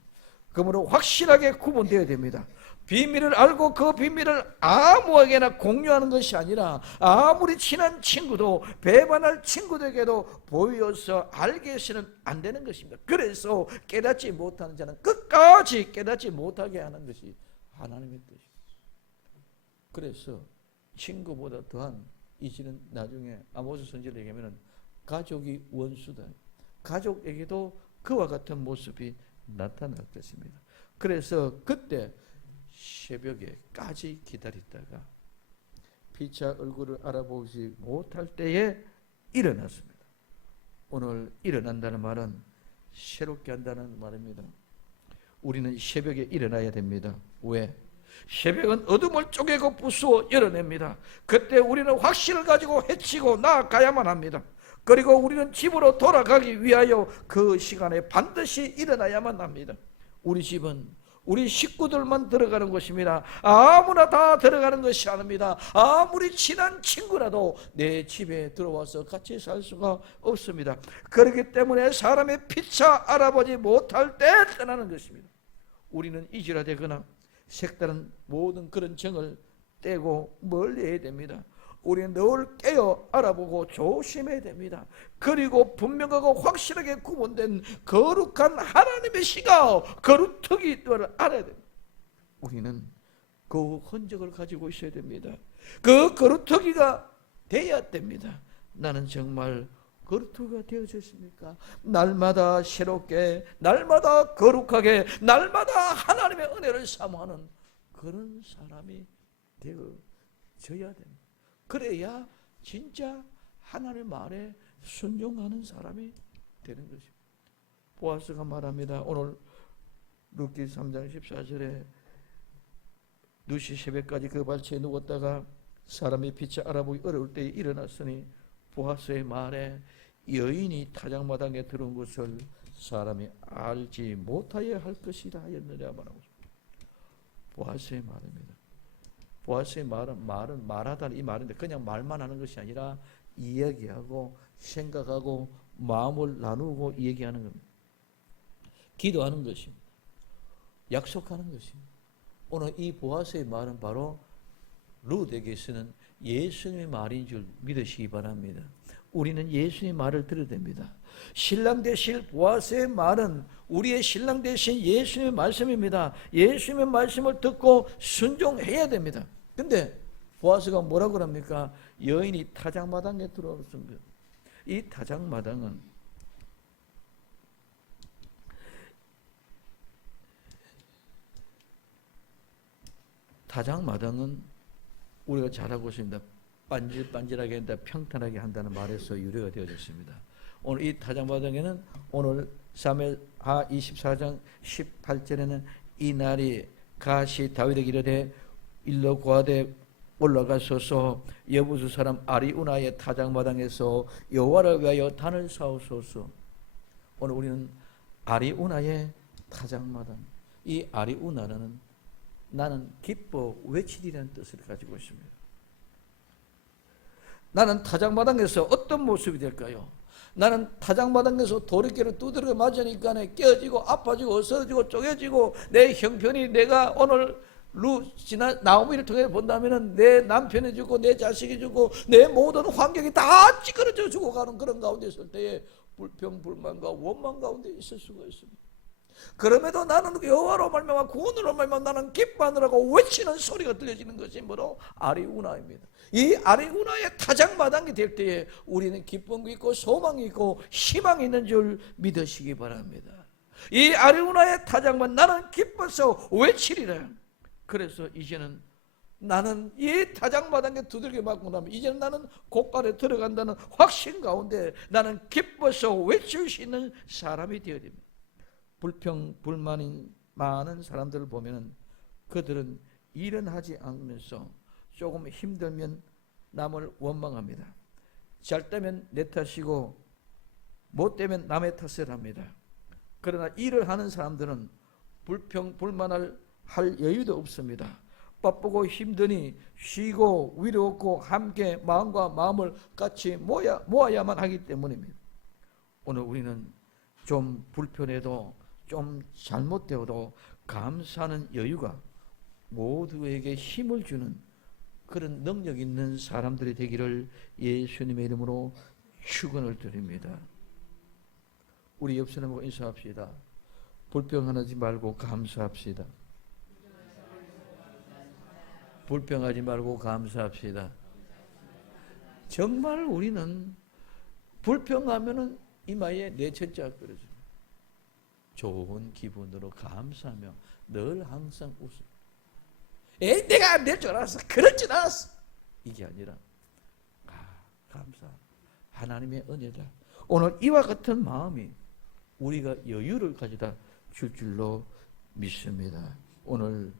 그러므로 확실하게 구분되어야 됩니다. 비밀을 알고 그 비밀을 아무에게나 공유하는 것이 아니라 아무리 친한 친구도 배반할 친구들에게도 보여서 알게 해서는 안 되는 것입니다. 그래서 깨닫지 못하는 자는 끝까지 깨닫지 못하게 하는 것이 하나님의 뜻입니다. 그래서 친구보다 더한 이지는 나중에 아모스 선지를 얘기하면 가족이 원수다. 가족에게도 그와 같은 모습이 나타날 것입니다. 그래서 그때 새벽에까지 기다리다가 피차 얼굴을 알아보지 못할 때에 일어났습니다. 오늘 일어난다는 말은 새롭게 한다는 말입니다. 우리는 새벽에 일어나야 됩니다. 왜? 새벽은 어둠을 쪼개고 부수어 열어냅니다. 그때 우리는 확신을 가지고 헤치고 나아가야만 합니다. 그리고 우리는 집으로 돌아가기 위하여 그 시간에 반드시 일어나야만 합니다. 우리 집은 우리 식구들만 들어가는 것입니다. 아무나 다 들어가는 것이 아닙니다. 아무리 친한 친구라도 내 집에 들어와서 같이 살 수가 없습니다. 그렇기 때문에 사람의 피차 알아보지 못할 때 떠나는 것입니다. 우리는 이지라 되거나 색다른 모든 그런 정을 떼고 멀리해야 됩니다. 우리는 늘 깨어 알아보고 조심해야 됩니다. 그리고 분명하고 확실하게 구분된 거룩한 하나님의 시가 거룩특이를 알아야 됩니다. 우리는 그 흔적을 가지고 있어야 됩니다. 그 거룩특이가 돼야 됩니다. 나는 정말 거룩투가 되어졌습니까? 날마다 새롭게, 날마다 거룩하게, 날마다 하나님의 은혜를 사모하는 그런 사람이 되어져야 됩니다. 그래야 진짜 하나님의 말에 순종하는 사람이 되는 것입니다. 보아스가 말합니다. 오늘 룻기 3장 14절에 누시 새벽까지 그 발치에 누웠다가 사람이 빛을 알아보기 어려울 때에 일어났으니 보아스의 말에 여인이 타작마당에 들어온 것을 사람이 알지 못하여 할 것이라 하였느냐 말하고 있습니다. 보아스의 말입니다. 보아스의 말은 말하다는 이 말인데 그냥 말만 하는 것이 아니라 이야기하고 생각하고 마음을 나누고 얘기하는 겁니다. 기도하는 것입니다. 약속하는 것입니다. 오늘 이 보아스의 말은 바로 룻에게서는 예수님의 말인 줄 믿으시기 바랍니다. 우리는 예수님의 말을 들어야 됩니다. 신랑 되실 보아스의 말은 우리의 신랑 되신 예수님의 말씀입니다. 예수님의 말씀을 듣고 순종해야 됩니다. 근데 보아스가 뭐라고 합니까? 여인이 타작마당에 들어왔습니다. 이 타작마당은 우리가 잘 알고 있습니다. 반질반질하게 한다, 평탄하게 한다는 말에서 유래가 되어졌습니다. 오늘 이 타작마당에는 오늘 사무엘하 24장 18절에는 이 날이 갓이 다윗에게 이르되 일러 고하되 올라가소서 여부수 사람 아리우나의 타작마당에서 여호와를 위하여 단을 쌓으소서. 오늘 우리는 아리우나의 타작마당, 이 아리우나는 나는 기뻐 외치리라는 뜻을 가지고 있습니다. 나는 타작마당에서 어떤 모습이 될까요? 나는 타작마당에서 도리깨를 두드려 맞으니까 깨어지고 아파지고 어서지고 쪼개지고 내 형편이 내가 오늘 나오미를 통해 본다면 내 남편이 주고 내 자식이 주고 내 모든 환경이 다 찌그러져 죽어가는 그런 가운데 있을 때에 불평불만과 원망 가운데 있을 수가 있습니다. 그럼에도 나는 여호와로 말미암아 구원으로 말미암아 나는 기뻐하느라고 외치는 소리가 들려지는 것이 뭐로? 아리우나입니다. 이 아리우나의 타작마당이 될 때에 우리는 기쁨이 있고 소망이 있고 희망이 있는 줄 믿으시기 바랍니다. 이 아리우나의 타작마당 나는 기뻐서 외치리라. 그래서 이제는 나는 이 타작마당에 두들겨 맞고 나면 이제는 나는 곳간에 들어간다는 확신 가운데 나는 기뻐서 외칠 수 있는 사람이 되어야 됩니다. 불평, 불만이 많은 사람들을 보면 그들은 일은 하지 않으면서 조금 힘들면 남을 원망합니다. 잘 되면 내 탓이고 못 되면 남의 탓을 합니다. 그러나 일을 하는 사람들은 불평, 불만할 여유도 없습니다. 바쁘고 힘드니 쉬고 위로 없고 함께 마음과 마음을 같이 모아야만 하기 때문입니다. 오늘 우리는 좀 불편해도 좀 잘못되어도 감사하는 여유가 모두에게 힘을 주는 그런 능력 있는 사람들이 되기를 예수님의 이름으로 축원을 드립니다. 우리 옆 사람하고 인사합시다. 불평하지 말고 감사합시다. 불평하지 말고 감사합시다. 정말 우리는 불평하면은 이마에 내천자 끓어집니다. 좋은 기분으로 감사하며 늘 항상 웃음. 내가 안 될 줄 알았어. 그렇진 않았어. 이게 아니라 감사. 하나님의 은혜다. 오늘 이와 같은 마음이 우리가 여유를 가져다 줄 줄로 믿습니다. 오늘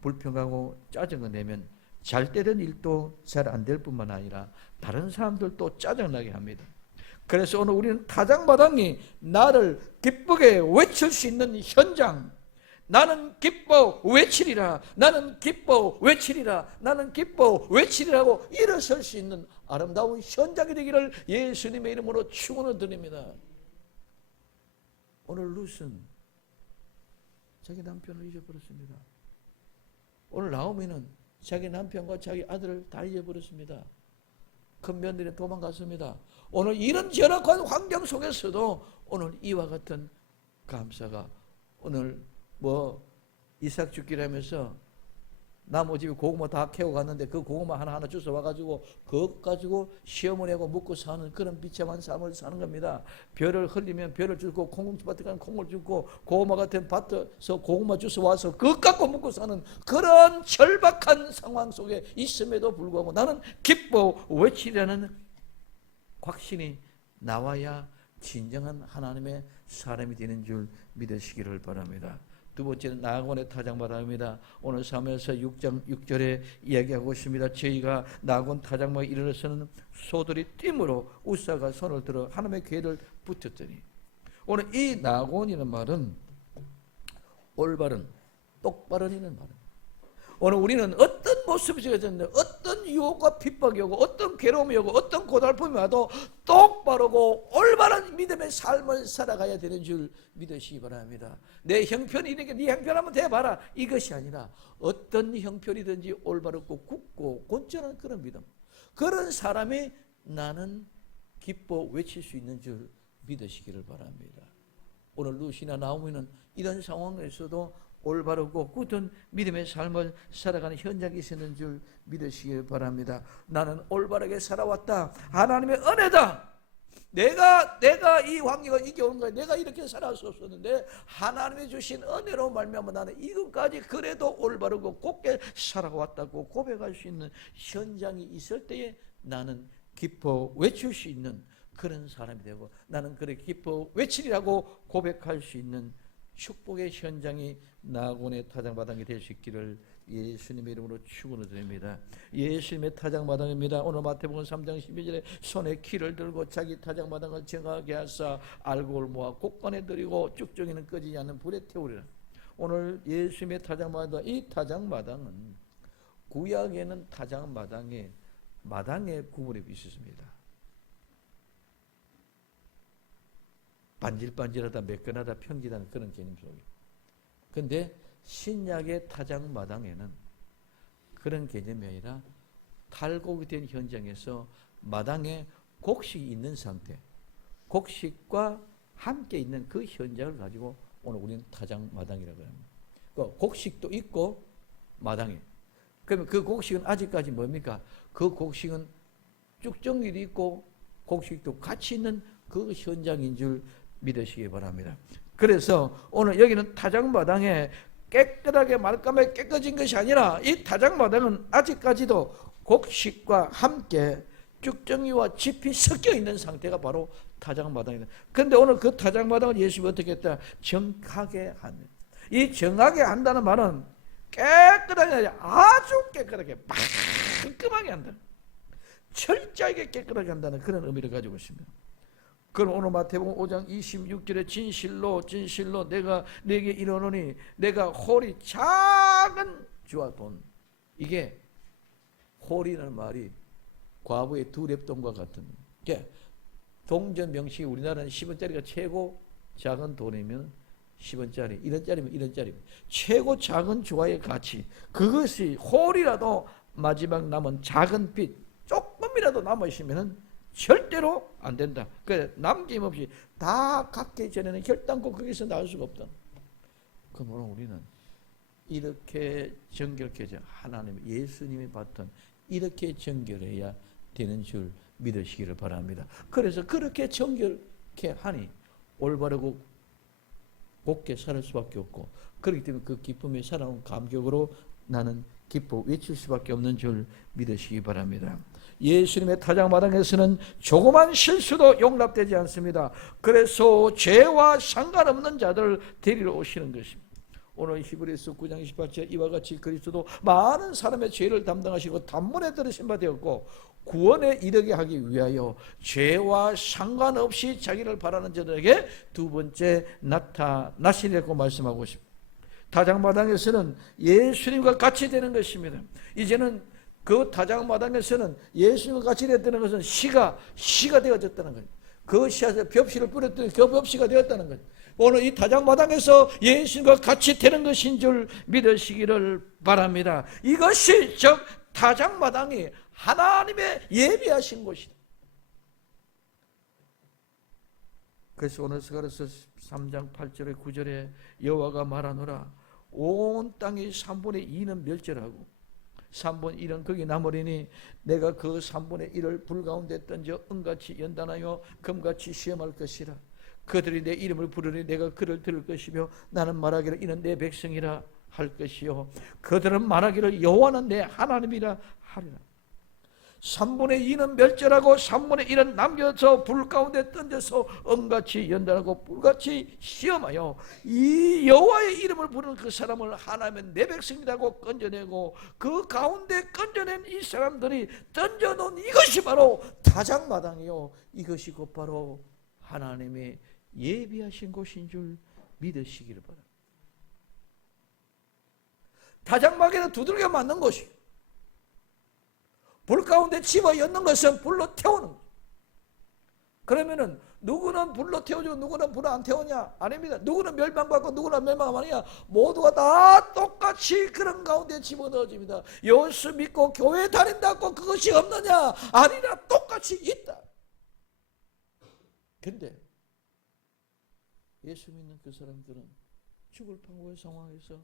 불평하고 짜증을 내면 잘 되던 일도 잘 안 될 뿐만 아니라 다른 사람들도 짜증나게 합니다. 그래서 오늘 우리는 타작마당이 나를 기쁘게 외칠 수 있는 현장, 나는 기뻐 외치리라, 나는 기뻐 외치리라, 나는 기뻐 외치리라고 일어설 수 있는 아름다운 현장이 되기를 예수님의 이름으로 축원을 드립니다. 오늘 룻은 자기 남편을 잊어버렸습니다. 오늘 나오미는 자기 남편과 자기 아들을 다 잊어버렸습니다. 큰 며느리 도망갔습니다. 오늘 이런 열악한 환경 속에서도 오늘 이와 같은 감사가, 오늘 이삭 죽기를 하면서 나무 집에 고구마 다 캐고 갔는데 그 고구마 하나하나 주워 와가지고 그것 가지고 시어머니하고 먹고 사는 그런 비참한 삶을 사는 겁니다. 벼를 흘리면 벼를 주고 콩밭에 가면 콩을 주고 고구마 같은 밭에서 고구마 주워 와서 그것 갖고 먹고 사는 그런 절박한 상황 속에 있음에도 불구하고 나는 기뻐 외치려는 확신이 나와야 진정한 하나님의 사람이 되는 줄 믿으시기를 바랍니다. 두 번째는 나아곤의 타작마당입니다. 오늘 사무엘서 6장 6절에 이야기하고 있습니다. 저희가 나아곤 타작마당에 이르러서는 소들이 띠므로 우사가 손을 들어 하나님의 궤를 붙였더니, 오늘 이 나아곤이라는 말은 올바른, 똑바른이라는 말입니다. 오늘 우리는 어떤 모습이 되어졌는데 어떤 유혹과 핍박이 오고 어떤 괴로움이 오고 어떤 고달픔이 와도 똑바르고 올바른 믿음의 삶을 살아가야 되는 줄 믿으시기 바랍니다. 내 형편이 이렇게 네 형편 한번 대봐라, 이것이 아니라 어떤 형편이든지 올바르고 굳고 곧전한 그런 믿음, 그런 사람이 나는 기뻐 외칠 수 있는 줄 믿으시기를 바랍니다. 오늘 루시나 나오미는 이런 상황에서도 올바르고 굳은 믿음의 삶을 살아가는 현장이 있는 줄 믿으시길 바랍니다. 나는 올바르게 살아왔다. 하나님의 은혜다. 내가 이 환경을 이겨온 거야. 내가 이렇게 살았었는데 하나님이 주신 은혜로 말미암아 나는 이것까지 그래도 올바르고 곧게 살아왔다고 고백할 수 있는 현장이 있을 때에 나는 기뻐 외칠 수 있는 그런 사람이 되고, 나는 그래 기뻐 외치리라고 고백할 수 있는 축복의 현장이 나아곤의 타작마당이 될 수 있기를 예수님의 이름으로 축원을 드립니다. 예수님의 타작마당입니다. 오늘 마태복음 3장 12절에 손에 키를 들고 자기 타작마당을 정하게 하사 알곡을 모아 곡간에 들이고 쭉정이는 꺼지지 않는 불에 태우리라. 오늘 예수님의 타작마당, 이 타작마당은 구약에는 타작마당에 마당의 구분이 있었습니다. 반질반질하다 매끈하다 평지다는 그런 개념 속에. 그런데 신약의 타작마당에는 그런 개념이 아니라 탈곡이 된 현장에서 마당에 곡식이 있는 상태, 곡식과 함께 있는 그 현장을 가지고 오늘 우리는 타작마당이라고 합니다. 그 곡식도 있고 마당에. 그러면 그 곡식은 아직까지 뭡니까? 그 곡식은 쭉정일이 있고 곡식도 같이 있는 그 현장인 줄 믿으시기 바랍니다. 그래서 오늘 여기는 타작마당에 깨끗하게 말끔하게 깨끗해진 것이 아니라 이 타작마당은 아직까지도 곡식과 함께 쭉정이와 짚이 섞여 있는 상태가 바로 타작마당이다. 그런데 오늘 그 타작마당을 예수님이 어떻게 했다? 정하게 한다. 이 정하게 한다는 말은 깨끗하게 아니라 아주 깨끗하게 말끔하게 한다. 철저하게 깨끗하게 한다는 그런 의미를 가지고 있습니다. 그럼 오늘 마태복음 5장 26절에 진실로 내가 네게 이르노니 내가 홀이 작은 주와 돈, 이게 홀이라는 말이 과부의 두 랩돈과 같은, 동전 명식이 우리나라는 10원짜리가 최고 작은 돈이면 10원짜리, 1원짜리면 1원짜리, 최고 작은 주와의 가치, 그것이 홀이라도 마지막 남은 작은 빚 조금이라도 남으시면은 절대로 안 된다. 그래 남김없이 다 갖기 전에는 결단코 거기서 나올 수가 없다. 그럼 오늘 우리는 이렇게 정결해져 하나님, 예수님이 봤던 이렇게 정결해야 되는 줄 믿으시기를 바랍니다. 그래서 그렇게 정결케 하니 올바르고 곱게 살 수밖에 없고, 그렇기 때문에 그 기쁨에 살아온 감격으로 나는 기뻐 외칠 수밖에 없는 줄 믿으시기 바랍니다. 예수님의 타작마당에서는 조그만 실수도 용납되지 않습니다. 그래서 죄와 상관없는 자들을 데리러 오시는 것입니다. 오늘 히브리서 9장 28절 이와 같이 그리스도도 많은 사람의 죄를 담당하시고 단문에 들으신 바 되었고 구원에 이르게 하기 위하여 죄와 상관없이 자기를 바라는 자들에게 두 번째 나타나시려고 말씀하고 있습니다. 타작마당에서는 예수님과 같이 되는 것입니다. 이제는 그 타작마당에서는 예수님과 같이 되었다는 것은 씨가 되어졌다는 거예요. 그 씨앗에 벽씨를 뿌렸더니 그 벽씨가 되었다는 거예요. 오늘 이 타작마당에서 예수님과 같이 되는 것인 줄 믿으시기를 바랍니다. 이것이 즉 타작마당이 하나님의 예비하신 곳이다. 그래서 오늘 스가랴서 3장 8절에 9절에 여호와가 말하노라 온 땅이 3분의 2는 멸절하고 3분의 1은 거기 남으리니 내가 그 3분의 1을 불 가운데 던져 은같이 연단하여 금같이 시험할 것이라. 그들이 내 이름을 부르니 내가 그를 들을 것이며 나는 말하기를 이는 내 백성이라 할 것이요 그들은 말하기를 여호와는 내 하나님이라 하리라. 3분의 2는 멸절하고 3분의 1은 남겨서 불 가운데 던져서 은같이 연단하고 불같이 시험하여 이 여호와의 이름을 부르는 그 사람을 하나님은 내 백성이라고 건져내고 그 가운데 건져낸 이 사람들이 던져놓은 이것이 바로 타작마당이요 이것이 곧바로 하나님의 예비하신 곳인 줄 믿으시기를 바랍니다. 타작마당에는 두들겨 맞는 것이 불 가운데 집어 였는 것은 불로 태우는 거예요. 그러면은 누구는 불로 태워주고 누구는 불을 안 태우냐? 아닙니다. 누구는 멸망받고 누구는 멸망 아니냐? 모두가 다 똑같이 그런 가운데 집어넣어집니다. 예수 믿고 교회 다닌다고 그것이 없느냐? 아니라 똑같이 있다. 그런데 예수 믿는 그 사람들은 죽을 판고의 상황에서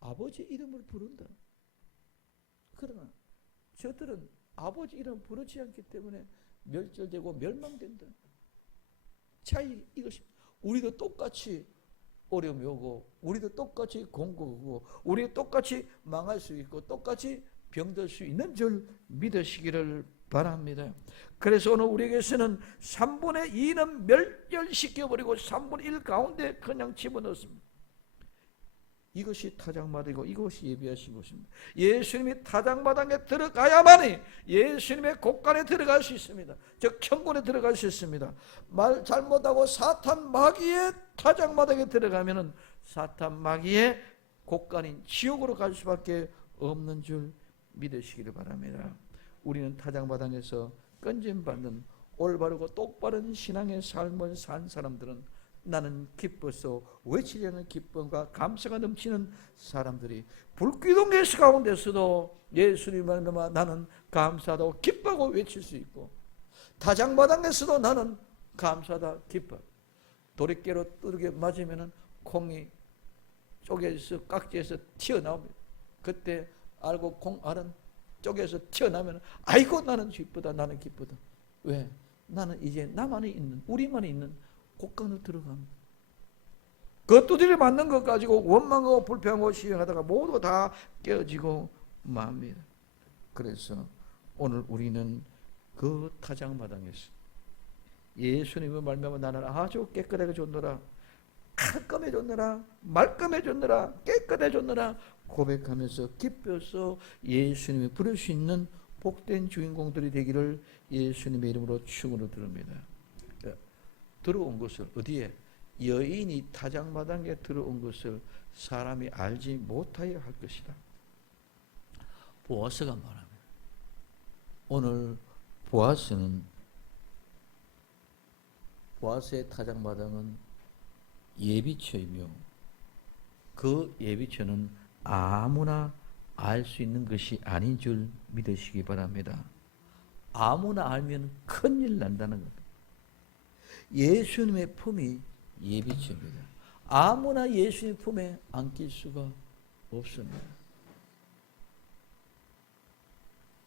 아버지 이름을 부른다. 그러나 저들은 아버지 이름 부르지 않기 때문에 멸절되고 멸망된다. 차이 이것입니다. 우리도 똑같이 어려움이 오고 우리도 똑같이 공고하고 우리도 똑같이 망할 수 있고 똑같이 병들 수 있는 줄 믿으시기를 바랍니다. 그래서 오늘 우리에게서는 3분의 2는 멸절시켜버리고 3분의 1 가운데 그냥 집어넣습니다. 이것이 타작마당이고 이것이 예비하신 것입니다. 예수님이 타작마당에 들어가야만이 예수님의 곳간에 들어갈 수 있습니다. 즉 천국에 들어갈 수 있습니다. 말 잘못하고 사탄 마귀의 타작마당에 들어가면은 사탄 마귀의 곳간인 지옥으로 갈 수밖에 없는 줄 믿으시기를 바랍니다. 우리는 타작마당에서 건짐받는 올바르고 똑바른 신앙의 삶을 산 사람들은 나는 기뻐서 외치려는 기쁨과 감사가 넘치는 사람들이 불기둥의 가운데서도 예수님을 말미암아 나는 감사하다고 기뻐하고 외칠 수 있고 타작마당에서도 나는 감사하다 기뻐. 도리깨로 두들겨 맞으면 콩이 쪼개서 깍지에서 튀어나옵니다. 그때 알고 콩알은 쪼개서 튀어나오면 아이고 나는 기쁘다 나는 기쁘다. 왜? 나는 이제 나만이 있는 우리만이 있는 곳간으로 들어갑니다. 그 두드려 맞는 것 가지고 원망하고 불평하고 시행하다가 모두 다 깨어지고 맙니다. 그래서 오늘 우리는 그 타작마당에서 예수님을 말미암아 나는 아주 깨끗하게 줬노라 깔끔해졌느라 말끔해졌느라 깨끗해졌느라 고백하면서 기뻐서 예수님이 부를 수 있는 복된 주인공들이 되기를 예수님의 이름으로 축원을 드립니다. 들어온 것을 어디에? 여인이 타작마당에 들어온 것을 사람이 알지 못하여 할 것이다. 보아스가 말합니다. 오늘 보아스의 타작마당은 예비처이며 그 예비처는 아무나 알 수 있는 것이 아닌 줄 믿으시기 바랍니다. 아무나 알면 큰일 난다는 것. 예수님의 품이 예비처입니다. 아무나 예수님 품에 안길 수가 없습니다.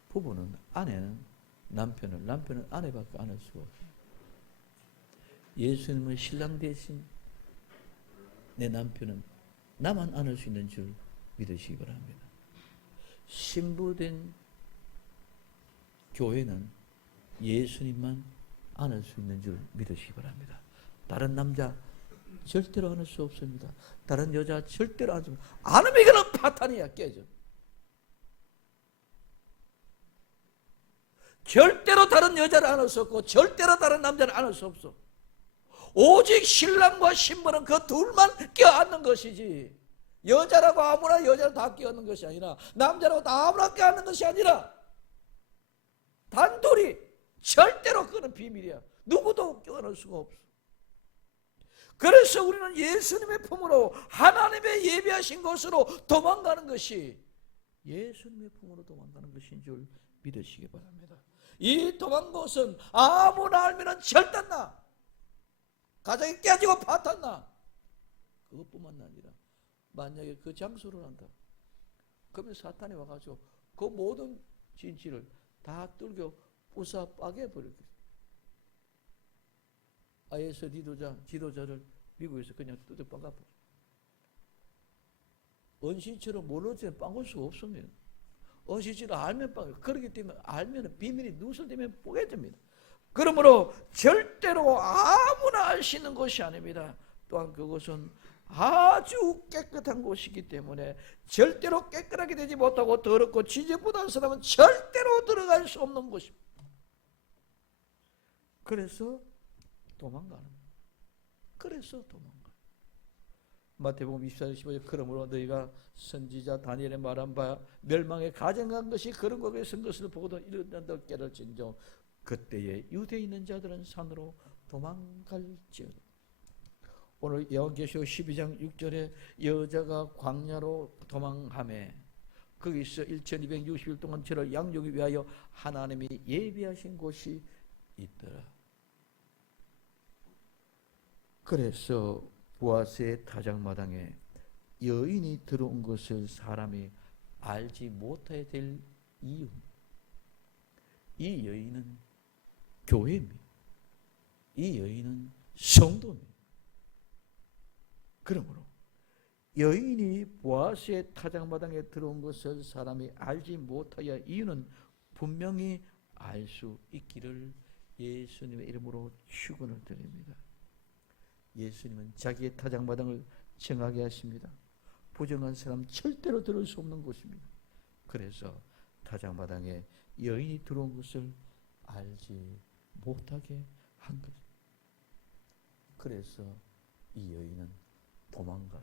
부부는 아내는 남편을, 남편은 아내밖에 안을 수가 없습니다. 예수님은 신랑 대신 내 남편은 나만 안을 수 있는 줄 믿으시기 바랍니다. 신부된 교회는 예수님만 안을 수 있는 줄 믿으시기 바랍니다. 다른 남자 절대로 안을 수 없습니다. 다른 여자 절대로 안을 수 없습니다. 안으면 이거는 파탄이야. 깨져. 절대로 다른 여자를 안을 수 없고 절대로 다른 남자를 안을 수 없어. 오직 신랑과 신부는 그 둘만 껴안는 것이지 여자라고 아무나 여자를 다 껴안는 것이 아니라 남자라고 다 아무나 껴안는 것이 아니라 단둘이 절대로 그거는 비밀이야. 누구도 껴안을 수가 없어. 그래서 우리는 예수님의 품으로, 하나님의 예비하신 곳으로 도망가는 것이 예수님의 품으로 도망가는 것인 줄 믿으시기 바랍니다. 이 도망 곳은 아무나 알면 절단나, 가정이 깨지고 파탄나. 그것뿐만 아니라 만약에 그 장소를 한다, 그러면 사탄이 와가지고 그 모든 진치를 다 뚫겨 부숴 빠개버리겠어요. IS 지도자를 미국에서 그냥 뜯어 빠가버려. 언신처럼 모르지 빵을 수가 없습니다. 언신처럼 알면 빵. 그렇기 때문에 알면 비밀이 누설되면 뽀개집니다. 그러므로 절대로 아무나 알 수 있는 것이 아닙니다. 또한 그것은 아주 깨끗한 곳이기 때문에 절대로 깨끗하게 되지 못하고 더럽고 지저분한 사람은 절대로 들어갈 수 없는 곳입니다. 그래서 도망가는 거예요. 그래서 도망가요. 마태복음 24장 15절 그러므로 너희가 선지자 다니엘의 말한 바 멸망에 가증한 것이 그런 곳에 선 것을 보고도 이른다 깨달을진저 그때에 유대에 있는 자들은 산으로 도망갈지어다. 오늘 요한계시록 12장 6절에 여자가 광야로 도망하매 거기서 1260일 동안 저를 양육하기 위하여 하나님이 예비하신 곳이 있더라. 그래서 보아스의 타작마당에 여인이 들어온 것을 사람이 알지 못해야 될 이유, 이 여인은 교회입니다. 이 여인은 성도입니다. 그러므로 여인이 보아스의 타작마당에 들어온 것을 사람이 알지 못하여 이유는 분명히 알 수 있기를 예수님의 이름으로 축원을 드립니다. 예수님은 자기의 타작마당을 정하게 하십니다. 부정한 사람 절대로 들을 수 없는 곳입니다. 그래서 타작마당에 여인이 들어온 것을 알지 못하게 한 것입니다. 그래서 이 여인은 도망가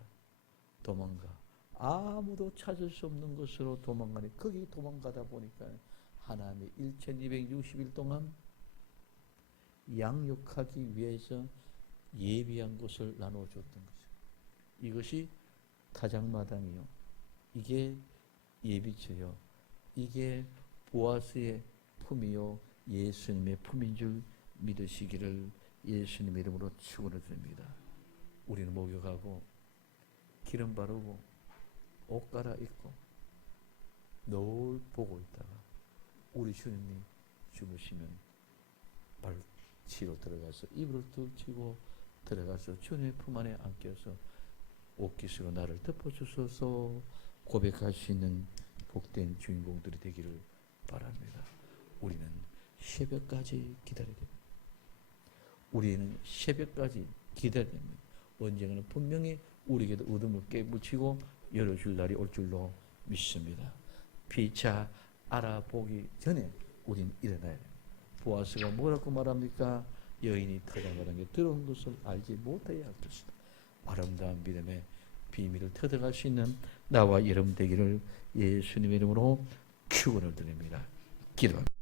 아무도 찾을 수 없는 곳으로 도망가니 거기 도망가다 보니까 하나님이 1260일 동안 양육하기 위해서 예비한 곳을 나눠줬던 거죠. 이것이 타작마당이요, 이게 예비처요, 이게 보아스의 품이요 예수님의 품인 줄 믿으시기를 예수님의 이름으로 축원을 드립니다. 우리는 목욕하고 기름 바르고 옷 갈아입고 늘 보고 있다가 우리 주님이 죽으시면 발치로 들어가서 이불을 툭 치고 들어가서 주님의 품 안에 안겨서 옷깃으로 나를 덮어주소서 고백할 수 있는 복된 주인공들이 되기를 바랍니다. 우리는 새벽까지 기다려야 됩니다. 우리는 새벽까지 기다려야 됩니다. 언젠가는 분명히 우리에게도 어둠을 깨묻히고 열어줄 날이 올 줄로 믿습니다. 피차 알아보기 전에 우린 일어나야 됩니다. 보아스가 뭐라고 말합니까? 여인이 타작마당에 들어온 것을 알지 못해야 할 것이다. 아름다운 믿음의 비밀을 터득할 수 있는 나와 여러분 되기를 예수님의 이름으로 축원을 드립니다. 기도합니다.